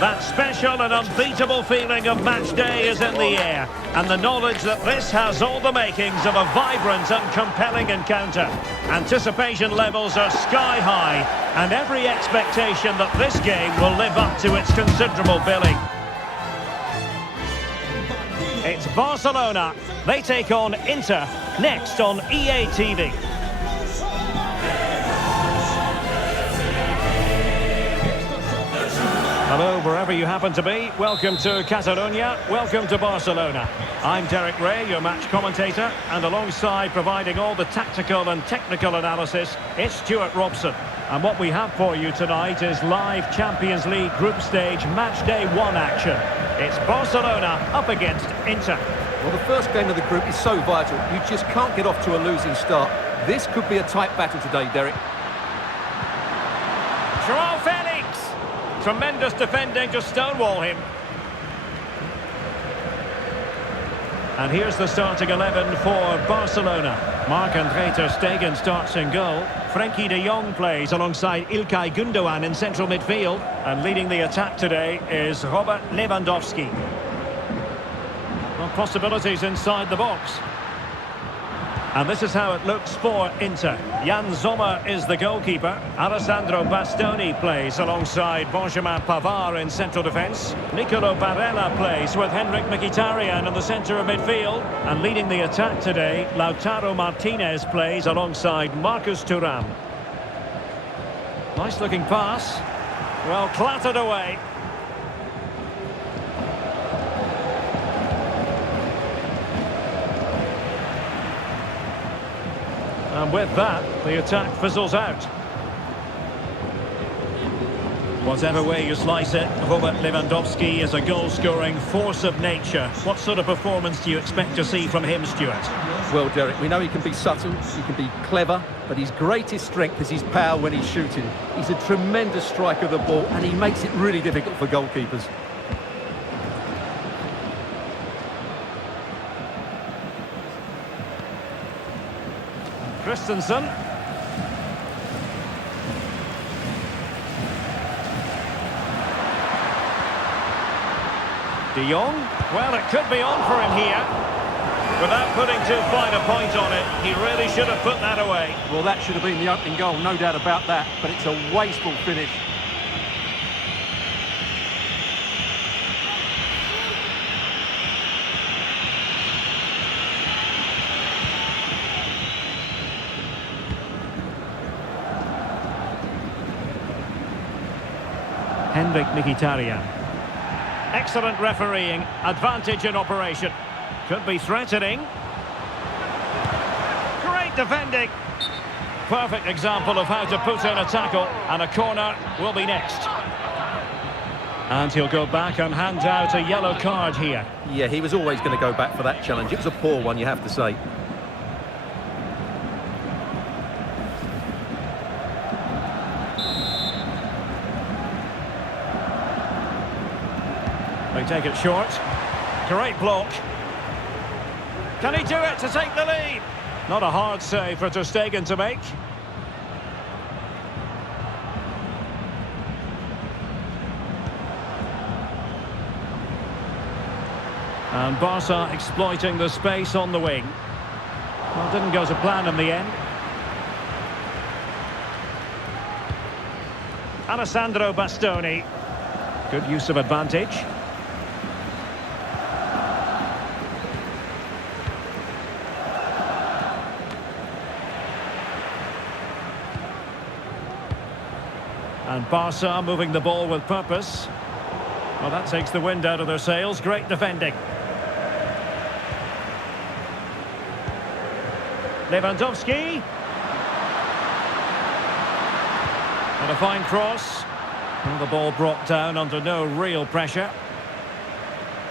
That special and unbeatable feeling of match day is in the air, and the knowledge that this has all the makings of a vibrant and compelling encounter. Anticipation levels are sky high, and every expectation that this game will live up to its considerable billing. It's Barcelona. They take on Inter next on EA TV. Hello, wherever you happen to be. Welcome to Catalonia. Welcome to Barcelona. I'm Derek Ray, your match commentator, and alongside providing all the tactical and technical analysis, it's Stuart Robson. And what we have for you tonight is live Champions League group stage match day 1 action. It's Barcelona up against Inter. Well, the first game of the group is so vital. You just can't get off to a losing start. This could be a tight battle today, Derek. Joao Felix! Tremendous defending to stonewall him. And here's the starting 11 for Barcelona. Marc-Andre ter Stegen starts in goal. Frenkie de Jong plays alongside Ilkay Gundogan in central midfield. And leading the attack today is Robert Lewandowski. Well, possibilities inside the box. And this is how it looks for Inter. Jan Sommer is the goalkeeper. Alessandro Bastoni plays alongside Benjamin Pavard in central defence. Nicolo Barella plays with Henrik Mkhitaryan in the centre of midfield. And leading the attack today, Lautaro Martinez plays alongside Marcus Thuram. Nice looking pass. Well, clattered away. And with that, the attack fizzles out. Whatever way you slice it, Robert Lewandowski is a goal-scoring force of nature. What sort of performance do you expect to see from him, Stuart? Well, Derek, we know he can be subtle, he can be clever, but his greatest strength is his power when he's shooting. He's a tremendous striker of the ball, and he makes it really difficult for goalkeepers. Christensen. De Jong. Well, it could be on for him here. Without putting too fine a point on it, he really should have put that away. Well, that should have been the opening goal, no doubt about that, but it's a wasteful finish. Henrik Mkhitaryan. Excellent refereeing, advantage in operation. Could be threatening. Great defending. Perfect example of how to put in a tackle, and a corner will be next. And he'll go back and hand out a yellow card here. Yeah, he was always going to go back for that challenge. It was a poor one, you have to say. They take it short. Great block. Can he do it to take the lead? Not a hard save for ter Stegen to make. And Barca exploiting the space on the wing. Well, didn't go to plan in the end. Alessandro Bastoni. Good use of advantage. And Barca moving the ball with purpose. Well, that takes the wind out of their sails. Great defending. Lewandowski. And a fine cross. And the ball brought down under no real pressure.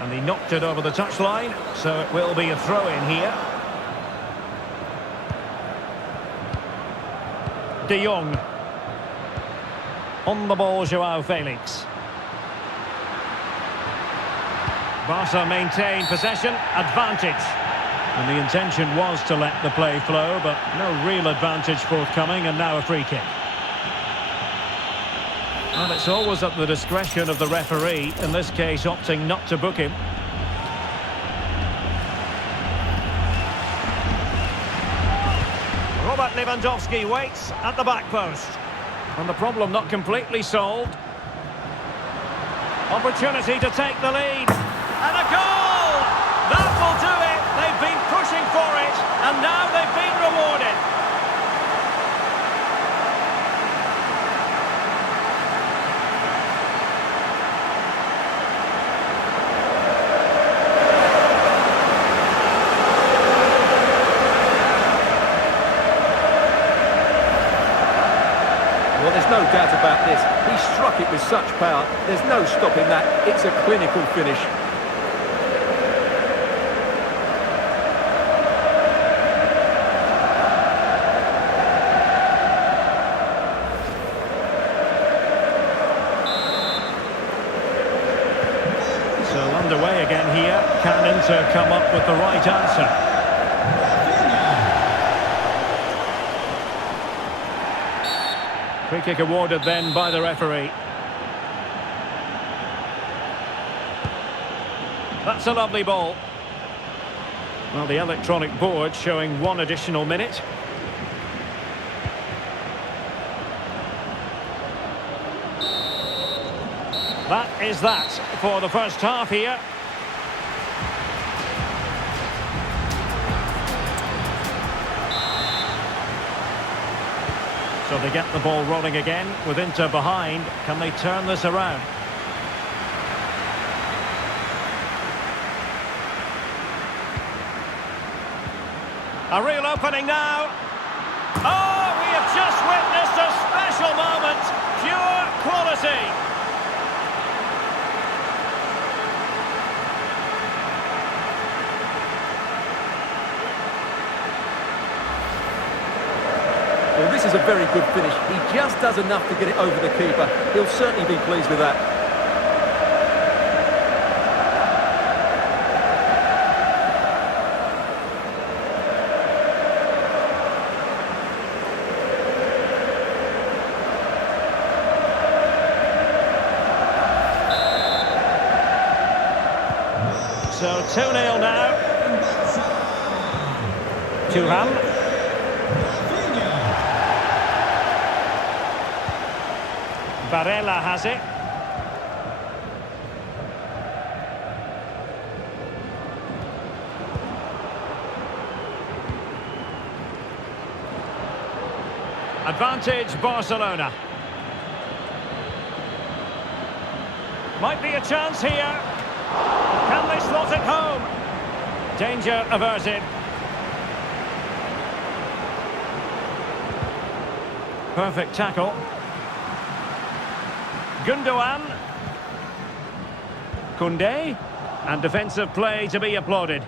And he knocked it over the touchline, so it will be a throw-in here. De Jong. On the ball, Joao Felix. Barca maintain possession, advantage. And the intention was to let the play flow, but no real advantage forthcoming, and now a free kick. Well, it's always at the discretion of the referee, in this case opting not to book him. Robert Lewandowski waits at the back post. And the problem not completely solved. Opportunity to take the lead. And a goal! That will do it! They've been pushing for it, and now they've been rewarded. Well, there's no doubt about this. He struck it with such power. There's no stopping that. It's a clinical finish. So underway again here. Can Inter come up with the right answer? Free kick awarded then by the referee. That's a lovely ball. Well, the electronic board showing 1 additional minute. That is that for the first half here. So they get the ball rolling again with Inter behind. Can they turn this around? A real opening now. Oh, we have just witnessed a special moment. Pure quality. Well, this is a very good finish. He just does enough to get it over the keeper. He'll certainly be pleased with that. So 2-0 now. Thuram. Barella has it. Advantage Barcelona. Might be a chance here. Can they slot it home? Danger averted. Perfect tackle. Gundogan. Koundé. And defensive play to be applauded.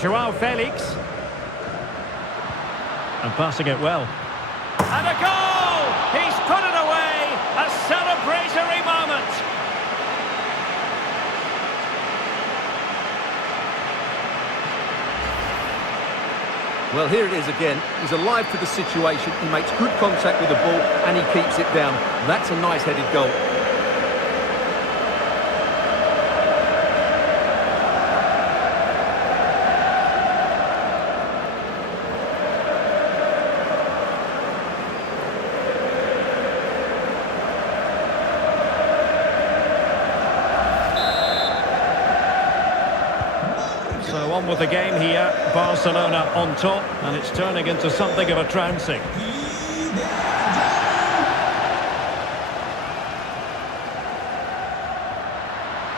Joao Felix. And passing it well. And a goal! He's put it away! A celebratory moment! Well, here it is again. He's alive to the situation. He makes good contact with the ball and he keeps it down. That's a nice headed goal. So on with the game here, Barcelona on top, and it's turning into something of a trouncing.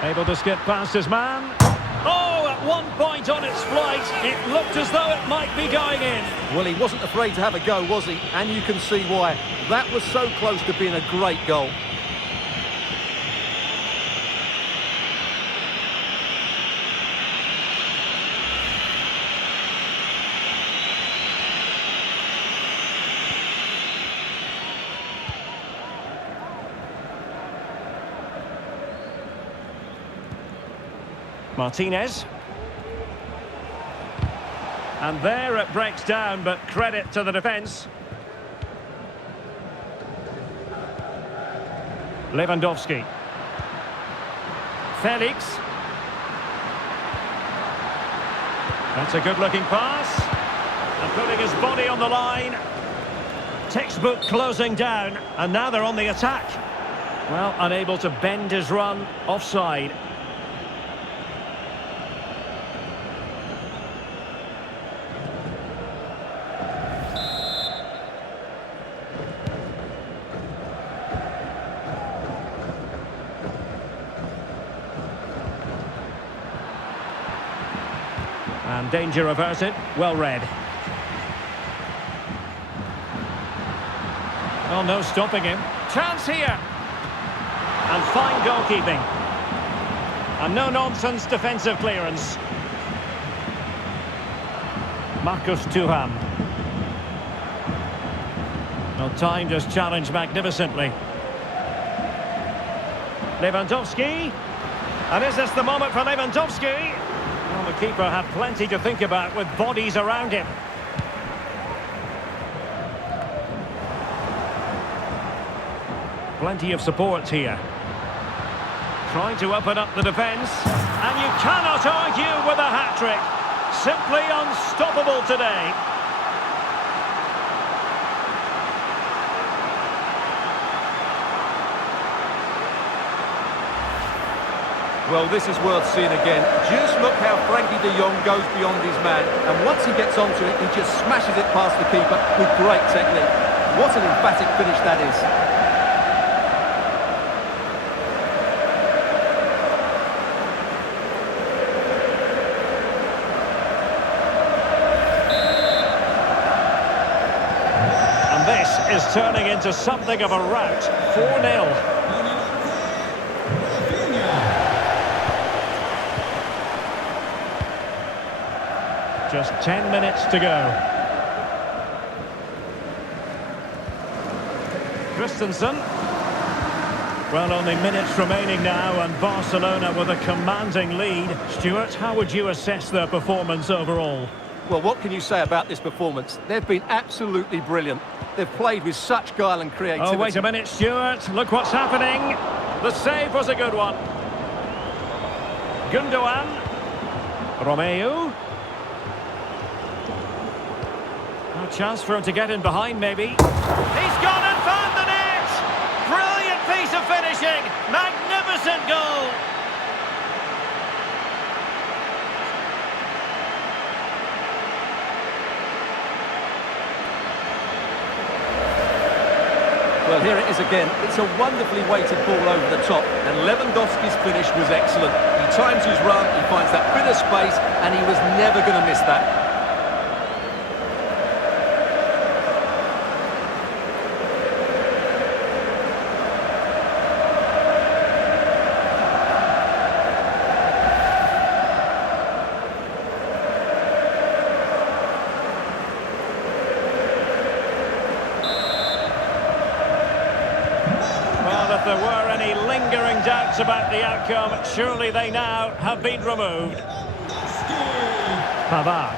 Able to skip past his man. Oh, at one point on its flight, it looked as though it might be going in. Well, he wasn't afraid to have a go, was he? And you can see why. That was so close to being a great goal. Martinez. And there it breaks down, but credit to the defence. Lewandowski. Felix. That's a good-looking pass. And putting his body on the line. Textbook closing down. And now they're on the attack. Well, unable to bend his run. Offside. And danger averted. Well read. Oh, no stopping him. Chance here. And fine goalkeeping. And no-nonsense defensive clearance. Marcus Thuram. Well, timed his challenge magnificently. Lewandowski. And is this the moment for Lewandowski? Well, the keeper had plenty to think about with bodies around him. Plenty of support here. Trying to open up the defence. And you cannot argue with a hat-trick. Simply unstoppable today. Well, this is worth seeing again. Just look how Frankie de Jong goes beyond his man. And once he gets onto it, he just smashes it past the keeper with great technique. What an emphatic finish that is. Is turning into something of a rout. 4-0. Just 10 minutes to go. Christensen. Well, only minutes remaining now, and Barcelona with a commanding lead. Stuart, how would you assess their performance overall? Well, what can you say about this performance? They've been absolutely brilliant. They've played with such guile and creativity. Oh, wait a minute, Stuart. Look what's happening. The save was a good one. Gundogan. Romeu. A chance for him to get in behind, maybe. He's gone and found the net! Brilliant piece of finishing. Magnificent goal. Well, here it is again. It's a wonderfully weighted ball over the top, and Lewandowski's finish was excellent. He times his run, he finds that bit of space, and he was never going to miss that. If there were any lingering doubts about the outcome, surely they now have been removed. Pavard.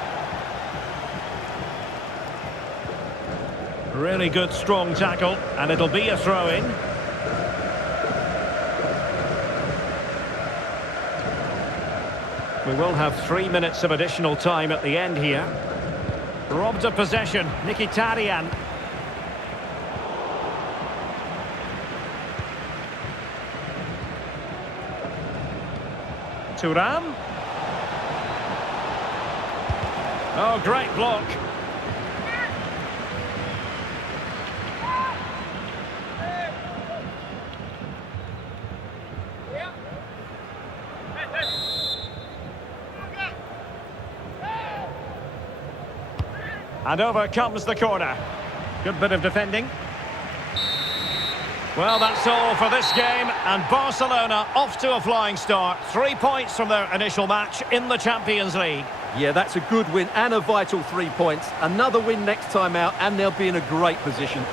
Really good, strong tackle, and it'll be a throw-in. We will have 3 minutes of additional time at the end here. Robbed of possession, Mkhitaryan. Thuram. Oh, great block. And over comes the corner. Good bit of defending. Well, that's all for this game, and Barcelona off to a flying start. 3 points from their initial match in the Champions League. Yeah, that's a good win and a vital 3 points. Another win next time out, and they'll be in a great position.